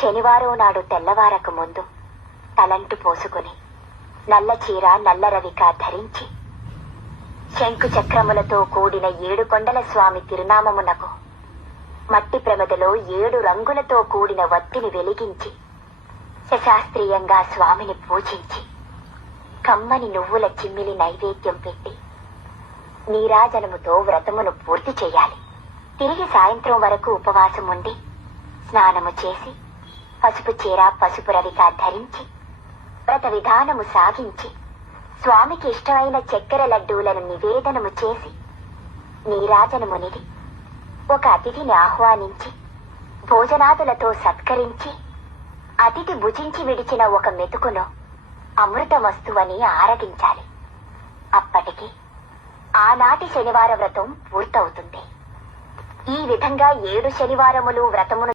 శనివారం నాడు తెల్లవారక ముందు తలంటు పోసుకుని నల్ల చీర నల్ల రవిక ధరించి శంకు చక్రములతో కూడిన 7 కొండల స్వామి తిరునామమునకు మట్టి ప్రమదలో 7 రంగులతో కూడిన వత్తిని వెలిగించి శశాస్త్రీయంగా స్వామిని పూజించి కమ్మని నువ్వుల చిమ్మిలి నైవేద్యం పెట్టి నీరాజనముతో వ్రతమును పూర్తి చేయాలి. తిరిగి సాయంత్రం వరకు ఉపవాసం ఉండి స్నానము చేసి పసుపు చీర పసుపు రవిక ధరించి వ్రత విధానము సాగించి స్వామికి ఇష్టమైన చక్కెర లడ్డూలను నివేదనము చేసి నీరాజనమునిది ఒక అతిథిని ఆహ్వానించి భోజనాదులతో సత్కరించి అతిథి భుజించి విడిచిన ఒక మెతుకును అమృత వస్తువని ఆరగించాలి. అప్పటికి ఆనాటి శనివార వ్రతం పూర్తవుతుంది. ఈ విధంగా 7 శనివారములు వ్రతమును